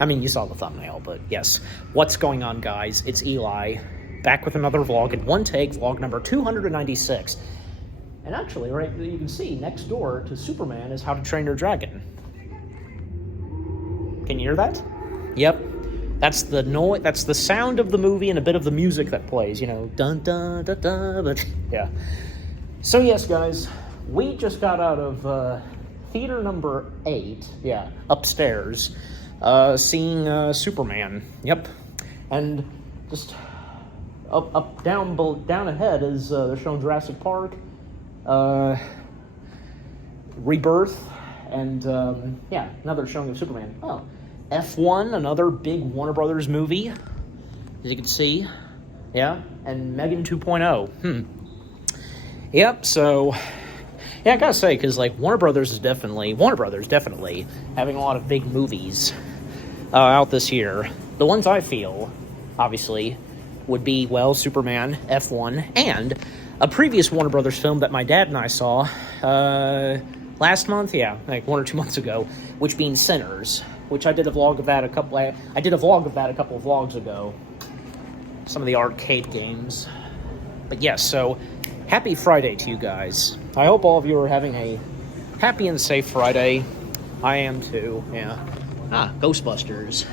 I mean, you saw the thumbnail, but yes. What's going on, guys? It's Eli, back with another vlog in one take, vlog number 296. And actually, right, you can see next door to Superman is How to Train Your Dragon. Can you hear that? Yep. That's the noise. That's the sound of the movie and a bit of the music that plays. You know, dun dun dun dun. But yeah. So yes, guys, we just got out of theater number 8. Yeah, upstairs, seeing Superman. Yep, and just down ahead is they're showing Jurassic Park, Rebirth, and yeah, another showing of Superman. Oh. F1, another big Warner Brothers movie, as you can see, yeah, and Megan 2.0. Yep. So, yeah, I gotta say, because like Warner Brothers definitely having a lot of big movies out this year. The ones I feel, obviously, would be Superman, F1, and a previous Warner Brothers film that my dad and I saw last month. Yeah, like 1 or 2 months ago, which being Sinners. Which I did a vlog of that a couple of vlogs ago. Some of the arcade games. But yes, so happy Friday to you guys. I hope all of you are having a happy and safe Friday. I am too, yeah. Ghostbusters.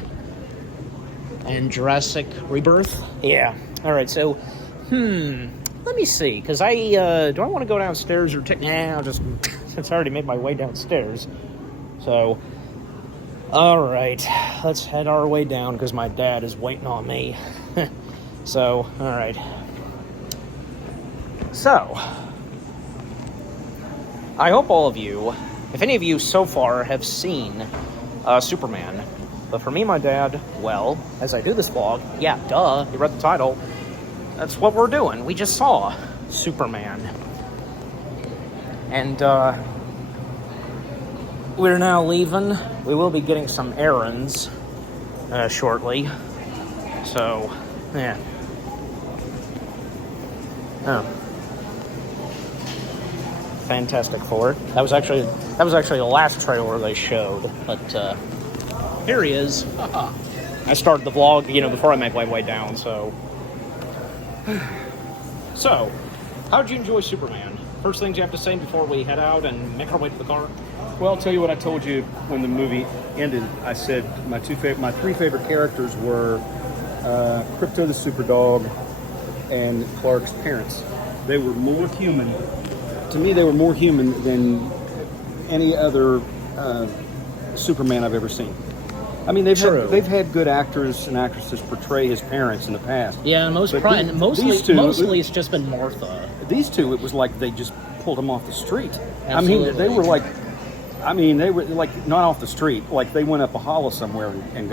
And Jurassic Rebirth? Yeah. Alright, so, let me see, because do I want to go downstairs or I'll just, since I already made my way downstairs. So, alright, let's head our way down because my dad is waiting on me. So, alright. So, I hope all of you, if any of you so far have seen Superman, but for me, my dad, well, as I do this vlog, yeah, duh, you read the title, that's what we're doing. We just saw Superman. And, we're now leaving. We will be getting some errands shortly. So, yeah. Oh. Fantastic Four. That was actually the last trailer they showed. But here he is. I started the vlog, before I make my way down. So, how did you enjoy Superman? First things you have to say before we head out and make our way to the car. Well, I'll tell you what I told you when the movie ended. I said my three favorite characters were Krypto the Superdog and Clark's parents. They were more human. To me, they were more human than any other Superman I've ever seen. I mean, they've had good actors and actresses portray his parents in the past. Yeah, mostly it's just been Martha. These two, it was like they just pulled them off the street. Absolutely. I mean, they were like not off the street. Like they went up a hollow somewhere and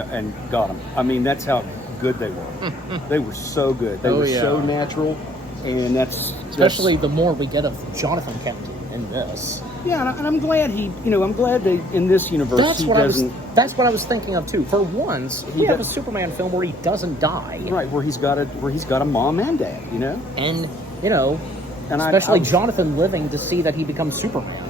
got them. I mean, that's how good they were. They were so good. They were so natural, and especially the more we get of Jonathan Kent in this. Yeah, and I'm glad I'm glad they in this universe That's what I was thinking of too. For once, we have a Superman film where he doesn't die. Right, where he's got a mom and dad, And and especially Jonathan living to see that he becomes Superman.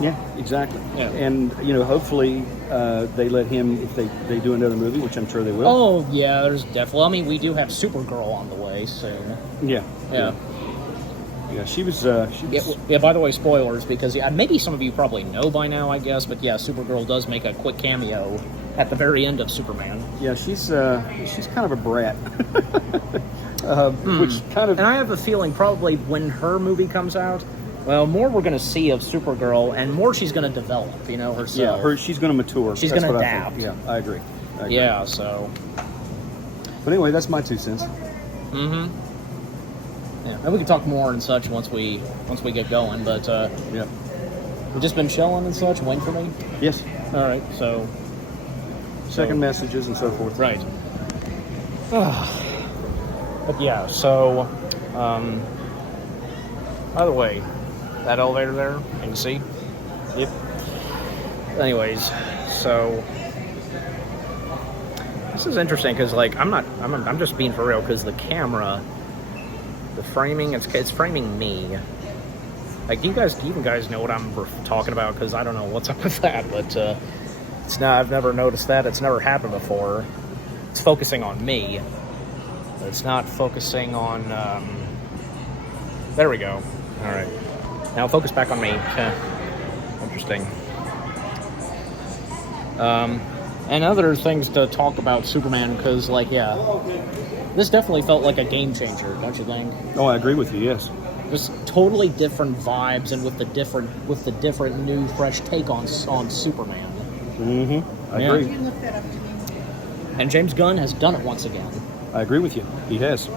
Yeah, exactly. Yeah. And hopefully they let him, if they do another movie, which I'm sure they will. Oh yeah, there's definitely. I mean, we do have Supergirl on the way soon. Yeah. Yeah, she was. By the way, spoilers, because maybe some of you probably know by now, I guess, but yeah, Supergirl does make a quick cameo at the very end of Superman. Yeah, she's kind of a brat. Which kind of. And I have a feeling probably when her movie comes out, well, more we're going to see of Supergirl, and more she's going to develop, herself. Yeah, she's going to mature. She's going to adapt. Yeah, I agree. Yeah, so. But anyway, that's my 2 cents. Mm-hmm. Yeah, and we can talk more and such once we get going, but yeah, we've just been chilling and such, waiting for me. Yes. All right. So second messages and so forth. Right. But yeah. So, by the way, that elevator there, can you see? Yep. Anyways, so this is interesting because I'm just being for real because the camera. The framing, it's framing me. Like, do you guys know what I'm talking about? Because I don't know what's up with that, but It's not. I've never noticed that. It's never happened before. It's focusing on me. It's not focusing on. There we go. All right. Now focus back on me. Interesting. And other things to talk about Superman, because, like, yeah, this definitely felt like a game changer, don't you think? Oh, I agree with you. Yes. Just totally different vibes, and with the different new, fresh take on Superman. Mm-hmm. I Yeah. agree. And James Gunn has done it once again. I agree with you. He has.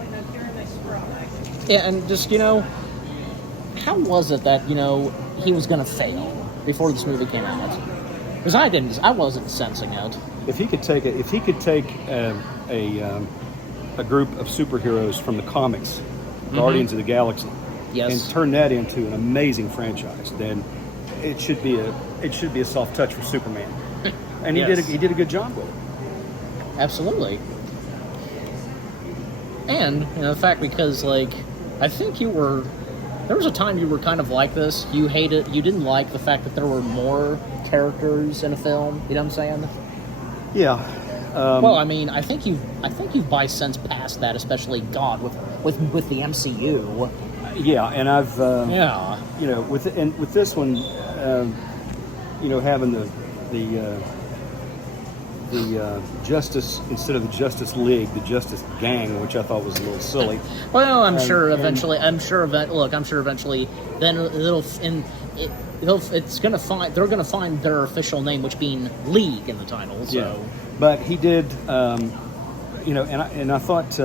Yeah, and just, how was it that, he was going to fail before this movie came out? Because I wasn't sensing it. If he could take a group of superheroes from the comics, Guardians of the Galaxy, Yes. and turn that into an amazing franchise, then it should be a soft touch for Superman. And he Yes. did a good job with it. Absolutely. And, the fact, because, like, I think there was a time you were kind of like this. You didn't like the fact that there were more characters in a film. You know what I'm saying? Yeah. Well, I mean, I think you've by since passed that, especially God with the MCU. Yeah, and I've Yeah. with this one, having the Justice instead of the Justice League, the Justice Gang, which I thought was a little silly. Well, I'm sure and- eventually. Then they're gonna find their official name, which being League in the title. So. Yeah, but he did, and I thought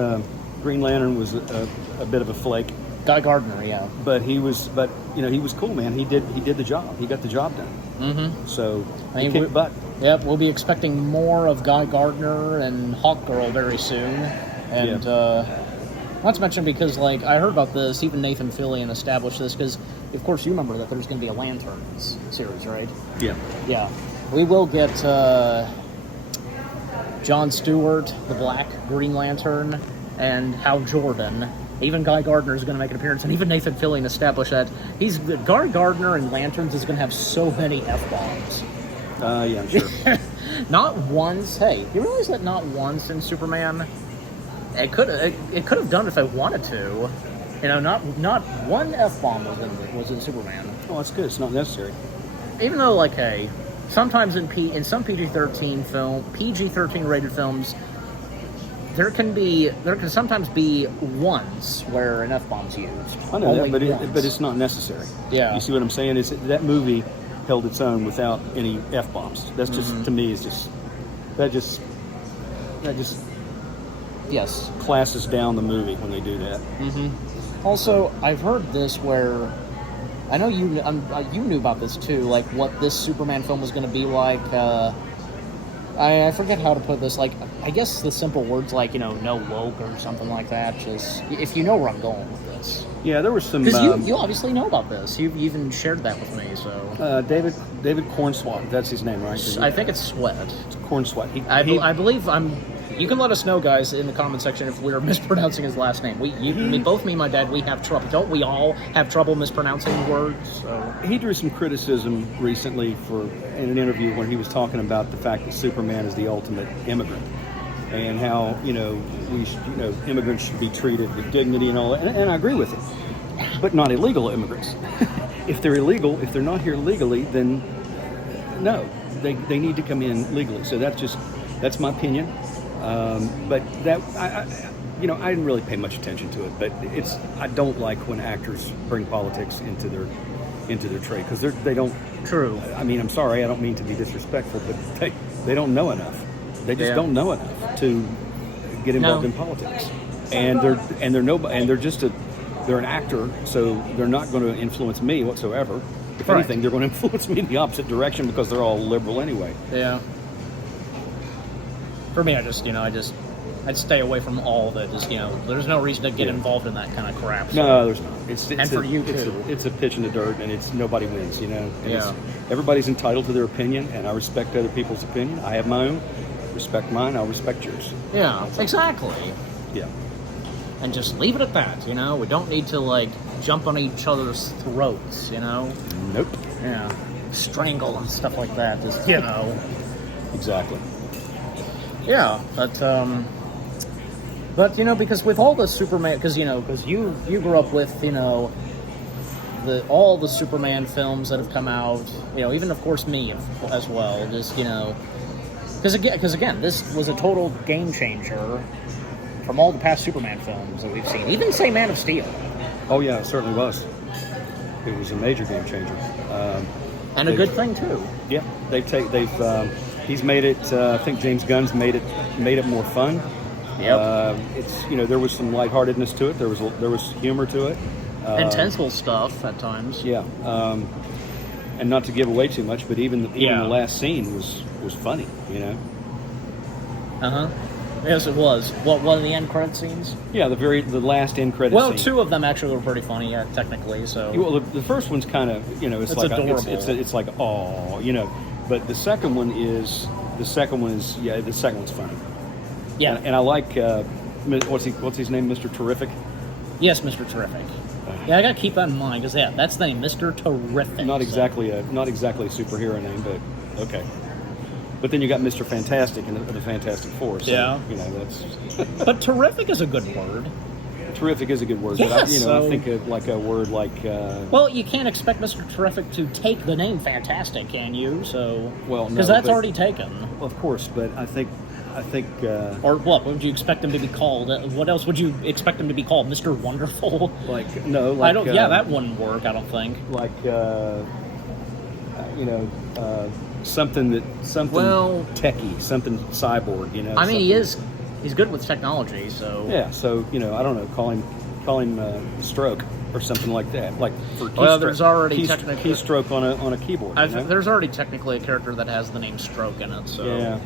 Green Lantern was a bit of a flake, Guy Gardner, yeah. but he was cool, man. He did the job. He got the job done. Mm-hmm. So I he mean, kicked butt. Yep, we'll be expecting more of Guy Gardner and Hawkgirl very soon. And not to mention, because, like, I heard about this, even Nathan Fillion established this, because, of course, you remember that there's going to be a Lanterns series, right? Yeah. Yeah. We will get John Stewart, the Black Green Lantern, and Hal Jordan. Even Guy Gardner is going to make an appearance, and even Nathan Fillion established that Guy Gardner and Lanterns is going to have so many F-bombs. Yeah, I'm sure. Not once. Hey, you realize that not once in Superman? It could have done it if I wanted to. Not one F-bomb was in Superman. Oh, that's good. It's not necessary. Even though, like, hey, sometimes in some PG-13 rated films, there can sometimes be once where an F-bomb's used. I know Only that, once. but it's not necessary. Yeah. You see what I'm saying? Is that movie held its own without any F-bombs. That's just, to me, that just Yes. classes down the movie when they do that. Mm-hmm. Also, I've heard this where I know you knew about this too, like what this Superman film was going to be like. I forget how to put this. Like, I guess the simple words like no woke or something like that. Just if you know where I'm going with this, Yeah, there was some. because you obviously know about this. You've even shared that with me. So David Cornswat, that's his name, right? I think it's Sweat. It's Cornswat. I believe I'm. You can let us know, guys, in the comment section if we're mispronouncing his last name. Both me and my dad, we have trouble. Don't we all have trouble mispronouncing words? So. He drew some criticism recently in an interview where he was talking about the fact that Superman is the ultimate immigrant, and how immigrants should be treated with dignity and all that. And I agree with it, but not illegal immigrants. If they're illegal, if they're not here legally, then no, they need to come in legally. So that's my opinion. But that I didn't really pay much attention to it. But I don't like when actors bring politics into their trade, because they don't. True. I mean, I'm sorry, I don't mean to be disrespectful, but they don't know enough. They just don't know enough to get involved in politics, and they're an actor, so they're not going to influence me whatsoever. If Right. anything, they're going to influence me in the opposite direction, because they're all liberal anyway. Yeah. For me, I'd stay away from all that. There's no reason to get involved in that kind of crap. So. No, there's not. It's for you, too. It's a pitch in the dirt, and nobody wins. And Yeah. everybody's entitled to their opinion, and I respect other people's opinion. I have my own. Respect mine. I'll respect yours. Yeah, exactly. Yeah. And just leave it at that. We don't need to jump on each other's throats. Nope. Yeah, strangle and stuff like that. Just Exactly. Yeah, but you know, because with all the Superman, because you grew up with all the Superman films that have come out, even of course me as well, just because again, this was a total game changer from all the past Superman films that we've seen, even say Man of Steel. Oh yeah, it certainly was. It was a major game changer, and a good thing too. Yeah, he's made it. I think James Gunn's made it more fun. Yep. It's there was some lightheartedness to it. There was humor to it. Intenseful stuff at times. Yeah. And not to give away too much, but even the last scene was funny. Uh huh. Yes, it was. What, one of the end credit scenes? Yeah, the last end credit. Well, scene. two of them actually were pretty funny, technically. So. Well, the first one's kind of it's like adorable. It's like but the second one is funny. Yeah, and I like what's his name, Mr. Terrific. Yes, Mr. Terrific. Yeah, I gotta keep that in mind because that's the name, Mr. Terrific. Not exactly a superhero name, but okay. But then you got Mr. Fantastic and the Fantastic Four. So, yeah. That's. But terrific is a good word. Terrific is a good word. Yes, but I think of like a word like. Well, you can't expect Mr. Terrific to take the name Fantastic, can you? So. Well, no. Because that's already taken. Well, of course, but I think. Or what would you expect him to be called? What else would you expect him to be called? Mr. Wonderful? I don't. Yeah, that wouldn't work. I don't think. Something techie, something cyborg. I mean, he's good with technology, so. Yeah, so I don't know. Call him Stroke or something like that. Like for keystroke. Well, there's already technically keystroke on a keyboard. There's already technically a character that has the name Stroke in it. So. Yeah.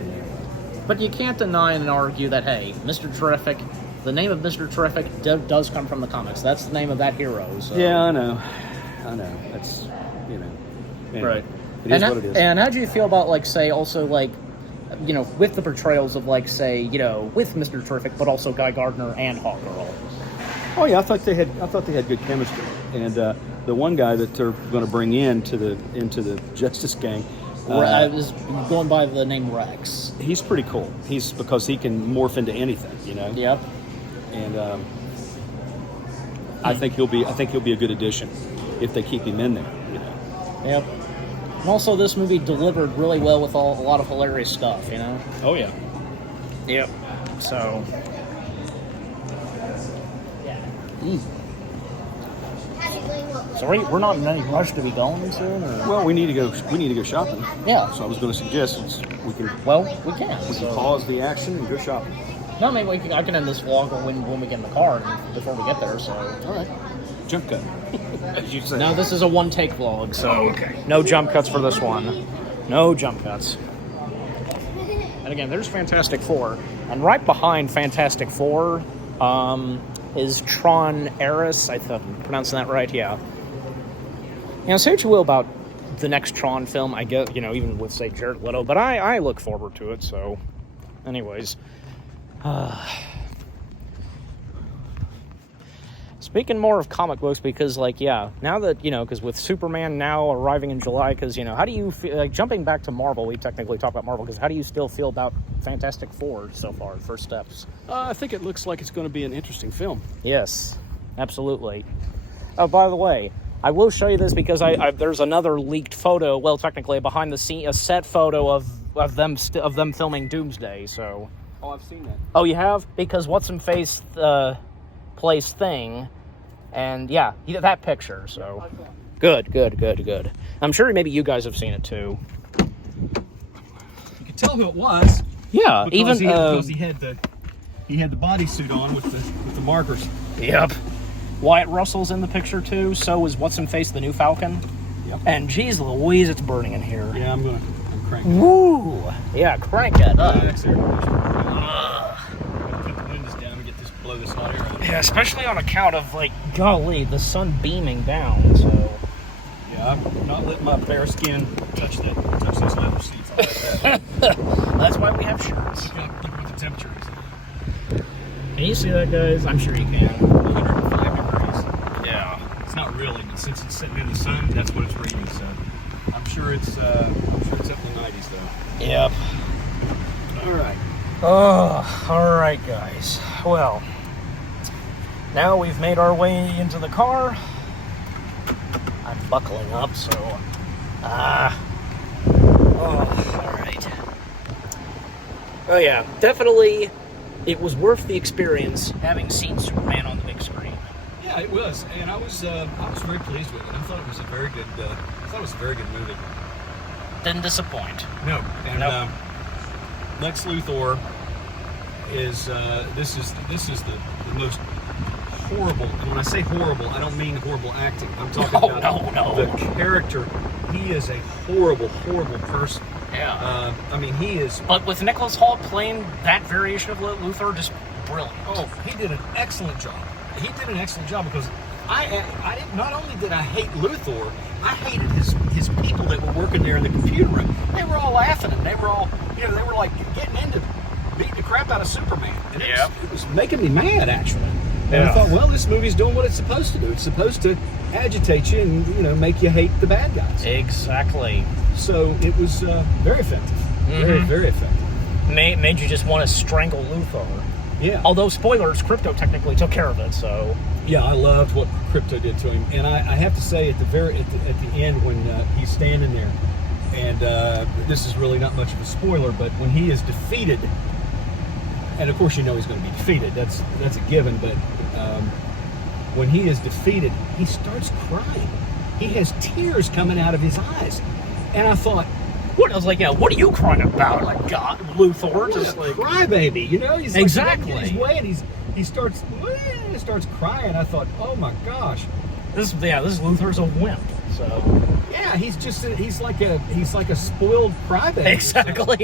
But you can't deny and argue that, hey, Mr. Terrific, the name of Mr. Terrific does come from the comics. That's the name of that hero. So. Yeah, I know. That's, anyway, right. It is what it is. And how do you feel about, with the portrayals of, with Mr. Terrific, but also Guy Gardner and Hawkgirl? Oh yeah, I thought they had good chemistry, and the one guy that they're going to bring into the Justice Gang. Is going by the name Rex. He's pretty cool. Because he can morph into anything, Yep. And I think he'll be a good addition if they keep him in there, Yep. And also, this movie delivered really well with a lot of hilarious stuff, Oh yeah. Yep. So. Sorry, we're not in any rush to be going soon, or? Well, we need to go shopping. Yeah. So I was going to suggest we can pause the action and go shopping. No, maybe I can end this vlog when we get in the car before we get there. So. All right. Jump cut. As you say. No, this is a one-take vlog, so no jump cuts for this one. No jump cuts. And again, there's Fantastic Four, and right behind Fantastic Four is Tron Ares. I thought I'm pronouncing that right. Yeah. Say what you will about the next Tron film, I guess, even with, say, Jared Leto, but I look forward to it, so, anyways. Speaking more of comic books, because, now that, because with Superman now arriving in July, because, how do you feel, jumping back to Marvel, we technically talk about Marvel, because how do you still feel about Fantastic Four so far, first steps? I think it looks like it's going to be an interesting film. Yes, absolutely. Oh, by the way, I will show you this because there's another leaked photo. Well, technically, behind the scene, a set photo of them filming Doomsday. So. Oh, I've seen that. Oh, you have? Because What's-Him-Face plays Thing, and yeah, that picture. So. Good. I'm sure maybe you guys have seen it too. You could tell who it was. Yeah, because he had the bodysuit on with the markers. Yep. Wyatt Russell's in the picture too. So is What's-Him-Face, the new Falcon. Yep. And geez Louise, it's burning in here. Yeah, I'm cranking. Woo! Yeah, crank it up. Put the windows down and blow this hot air out. Yeah, especially on account of golly, the sun beaming down. So. Yeah, I'm not letting my bare skin touch those leather seats. That's why we have shirts. Keep what the temperature is. Can you see that, guys? I'm sure you can. 105 degrees. Yeah. It's not really, but since it's sitting in the sun, that's what it's reading. So I'm sure it's up in the 90s though. Yep. All right. Oh, all right, guys. Well, now we've made our way into the car. I'm buckling up, so... all right. Oh, yeah. Definitely, it was worth the experience having seen Superman on the big screen. Yeah, it was, and I was very pleased with it. I thought it was a very good. Movie. Didn't disappoint. No, and Nope. Lex Luthor is this is the most horrible. And when I say horrible, I don't mean horrible acting. I'm talking about no. the character. He is a horrible person. Yeah. I mean, he is. But with Nicholas Hoult playing that variation of Luthor, just brilliant. Oh, he did an excellent job. He did an excellent job because I didn't, not only did I hate Luthor, I hated his people that were working there in the computer room. They were all laughing and they were all, they were like getting into beating the crap out of Superman. And it was making me mad, actually. And I thought, well, this movie's doing what it's supposed to do. It's supposed to agitate you and, make you hate the bad guys. Exactly. So it was very effective. Very, very effective. Made you just want to strangle Luthor. Yeah. Although, spoilers, Krypto technically took care of it, so... Yeah, I loved what Krypto did to him. And I have to say, at the end, when he's standing there, and this is really not much of a spoiler, but when he is defeated, and of course you know he's going to be defeated, that's a given, but when he is defeated, he starts crying. He has tears coming out of his eyes. And I thought... I was like, what are you crying about? Like, God, Luthor, just like... crybaby, he's exactly. Like, his way, and he starts crying. I thought, oh my gosh, this Luthor's a wimp. So yeah, he's like a spoiled crybaby.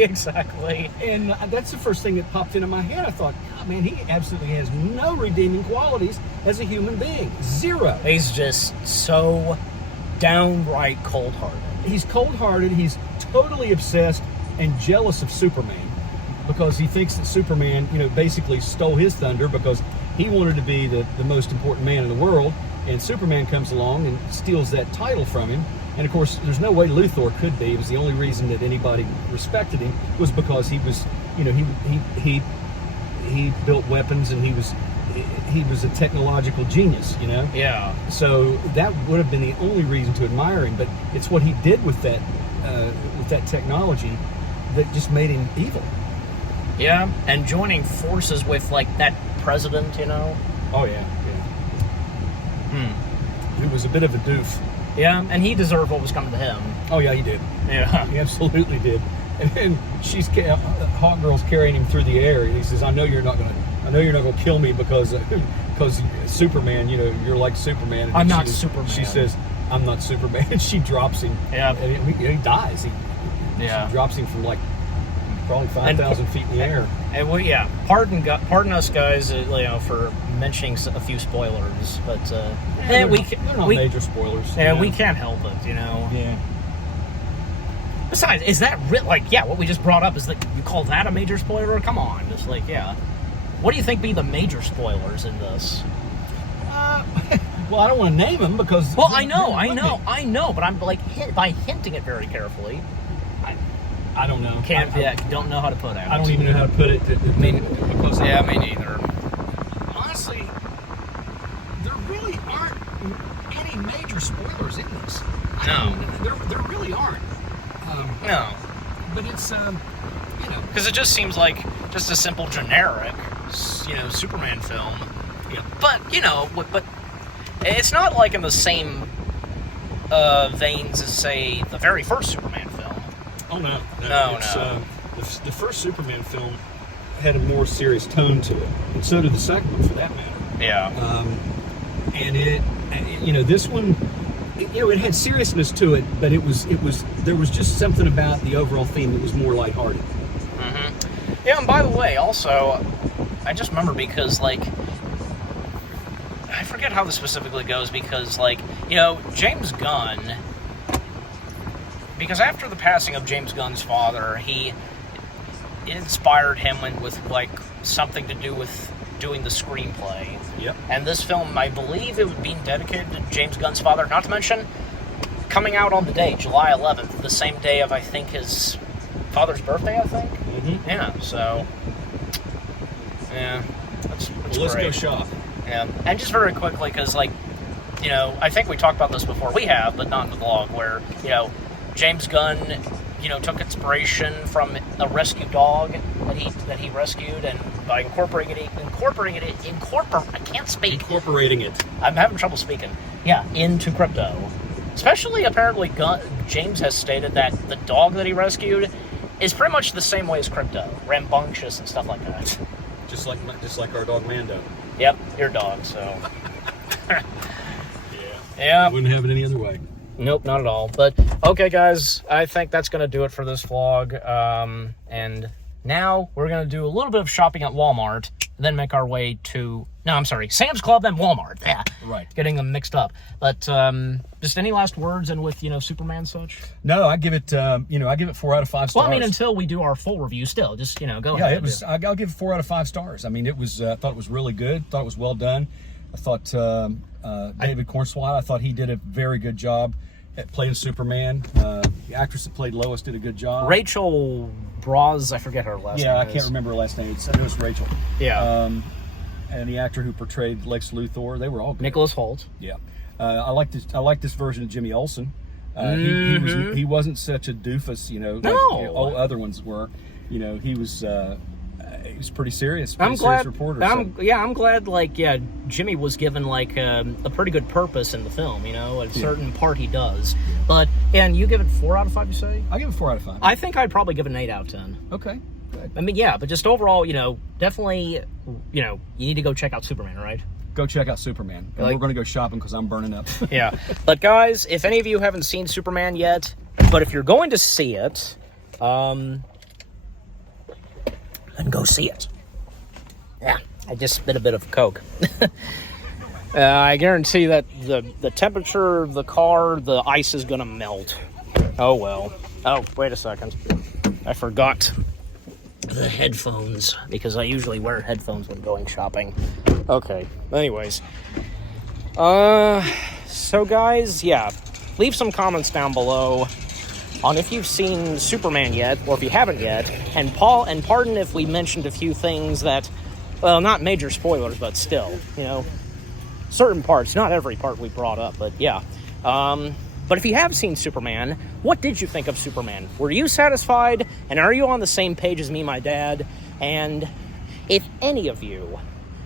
Exactly. And that's the first thing that popped into my head. I thought, God, man, he absolutely has no redeeming qualities as a human being. Zero. He's just so downright cold-hearted. He's cold-hearted. He's totally obsessed and jealous of Superman because he thinks that Superman, basically stole his thunder because he wanted to be the most important man in the world, and Superman comes along and steals that title from him. And of course, there's no way Luthor could be. It was the only reason that anybody respected him was because he was, he built weapons and he was a technological genius, Yeah. So that would have been the only reason to admire him. But it's what he did with that technology that just made him evil. Yeah, and joining forces with that president, Oh yeah. He was a bit of a doof. Yeah, and he deserved what was coming to him. Oh yeah, he did. Yeah, he absolutely did. And then Hawk Girl's carrying him through the air, and he says, "I know you're not gonna kill me because Superman. You're like Superman." And I'm not Superman. She says, "I'm not Superman." And she drops him. Yeah, and he dies. She drops him from probably 5,000 feet in the air. And pardon us, guys, for mentioning a few spoilers, but they're not major spoilers. Yeah, we can't help it, Yeah. Besides, is that what we just brought up? Is you call that a major spoiler? Come on, just what do you think be the major spoilers in this? Well, I don't want to name them because. Well, I know, but I'm by hinting it very carefully. I don't know. Don't know how to put it. I don't even know how to put it. Me neither. Honestly, there really aren't any major spoilers in this. There really aren't. No. But it's, because it just seems like just a simple generic, Superman film. Yeah. But but it's not like in the same veins as, say, the very first Superman film. Oh no. No. The first Superman film had a more serious tone to it, and so did the second one, for that matter. Yeah. And this one, it had seriousness to it, but there was just something about the overall theme that was more lighthearted. Mm-hmm. Yeah, and by the way, also, I just remember because I forget how this specifically goes because James Gunn. Because after the passing of James Gunn's father, it inspired him with something to do with doing the screenplay. Yep. And this film, I believe it was being dedicated to James Gunn's father, not to mention coming out on the day, July 11th, the same day of, I think, his father's birthday, I think. Mm-hmm. Yeah, so yeah, that's Well, let's great. go shop. Yeah, and just very quickly, because I think we talked about this before. We have, but not in the vlog. Where James Gunn, took inspiration from a rescue dog that he rescued, and by incorporating it. I can't speak. Incorporating it. I'm having trouble speaking. Yeah, into Crypto. Especially, apparently, James has stated that the dog that he rescued is pretty much the same way as Crypto, rambunctious and stuff like that. Just like our dog Mando. Yep, your dog. So. Yeah. Wouldn't have it any other way. Nope, not at all. But, okay, guys, I think that's going to do it for this vlog. And now we're going to do a little bit of shopping at Walmart, then make our way to... No, I'm sorry, Sam's Club and Walmart. Yeah, right. Getting them mixed up. But just any last words, and with, Superman such? No, I give it, I give it 4 out of 5 stars. Well, I mean, until we do our full review still. Just, go ahead. Yeah, I'll give it 4 out of 5 stars. I mean, it was, I thought it was really good. Thought it was well done. I thought David Cornswell, I thought he did a very good job at playing Superman. The actress that played Lois did a good job. Rachel Braz, I forget her last name. Yeah, I can't remember her last name. I know it's Rachel. Yeah. And the actor who portrayed Lex Luthor, they were all good. Nicholas Hoult. Yeah. I like this version of Jimmy Olsen. Mm-hmm. He wasn't such a doofus, all other ones were. He was pretty serious. I'm glad. Serious reporter. I'm glad. Jimmy was given a pretty good purpose in the film. A certain part he does. But and you give it 4 out of 5. You say? I give it 4 out of 5. I think I'd probably give it an 8 out of 10. Okay. Good. I mean, yeah, but just overall, definitely, you need to go check out Superman, right? Go check out Superman. And we're going to go shopping because I'm burning up. Yeah. But guys, if any of you haven't seen Superman yet, but if you're going to see it, then go see it. Yeah, I just spit a bit of Coke. I guarantee that the temperature of the car, the ice is going to melt. Oh, well. Oh, wait a second. I forgot the headphones, because I usually wear headphones when going shopping. Okay, anyways. So guys, yeah, leave some comments down below on if you've seen Superman yet, or if you haven't yet, and pardon if we mentioned a few things that, well, not major spoilers, but still, certain parts, not every part we brought up, but yeah. But if you have seen Superman, what did you think of Superman? Were you satisfied? And are you on the same page as me, my dad? And if any of you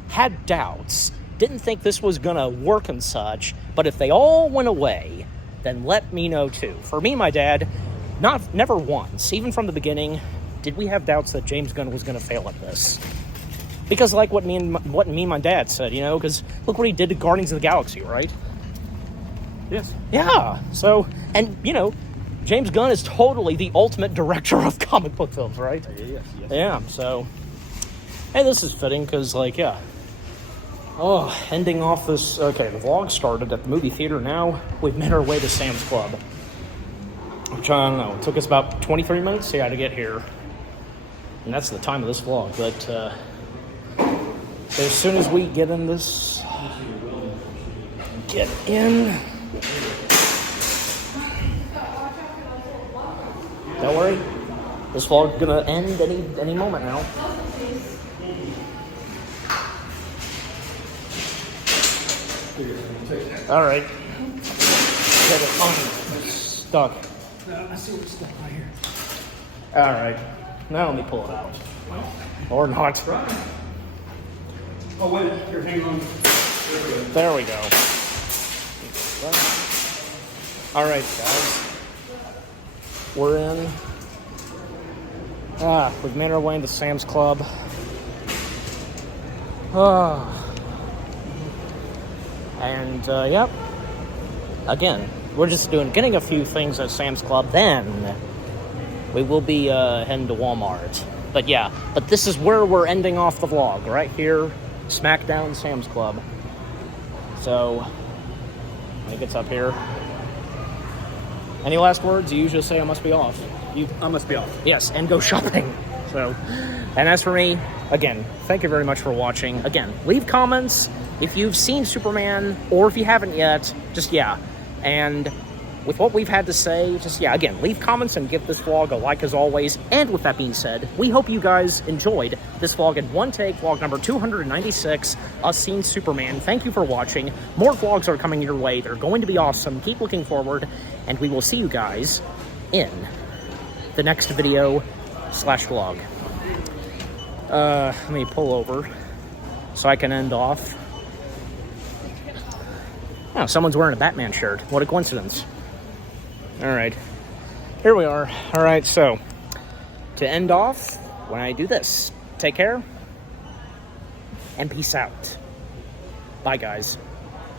had doubts, didn't think this was gonna work and such, but if they all went away, then let me know too. For me, my dad, never once, even from the beginning, did we have doubts that James Gunn was gonna fail at this. Because like what me and my dad said, because look what he did to Guardians of the Galaxy, right? Yes. Yeah. So, and James Gunn is totally the ultimate director of comic book films, right? Yes. Yeah. So, hey, this is fitting because, yeah. Oh, ending off this. Okay, the vlog started at the movie theater. Now we've made our way to Sam's Club. Which I don't know. It took us about 23 minutes, to get here, and that's the time of this vlog. But as soon as we get in this, Don't worry, this vlog is gonna end any moment now. All right, get it stuck. I see what's stuck right here. All right, now let me pull it out, or not. Oh wait, here, hang on. There we go. All right, guys. We're in. We've made our way into Sam's Club. And, yep. Again, we're just getting a few things at Sam's Club. Then we will be heading to Walmart. But yeah, this is where we're ending off the vlog, right here, Smackdown Sam's Club. So, I think it's up here. Any last words? You usually say I must be off. I must be off. Yes, and go shopping. So, and as for me, again, thank you very much for watching. Again, leave comments if you've seen Superman, or if you haven't yet, just yeah. And with what we've had to say, just, yeah, again, leave comments and give this vlog a like as always. And with that being said, we hope you guys enjoyed this vlog in one take, vlog number 296, Us Seeing Superman. Thank you for watching. More vlogs are coming your way. They're going to be awesome. Keep looking forward, and we will see you guys in the next video / vlog. Let me pull over so I can end off. Oh, someone's wearing a Batman shirt. What a coincidence. All right, here we are. All right, so to end off, when I do this, take care and peace out. Bye, guys.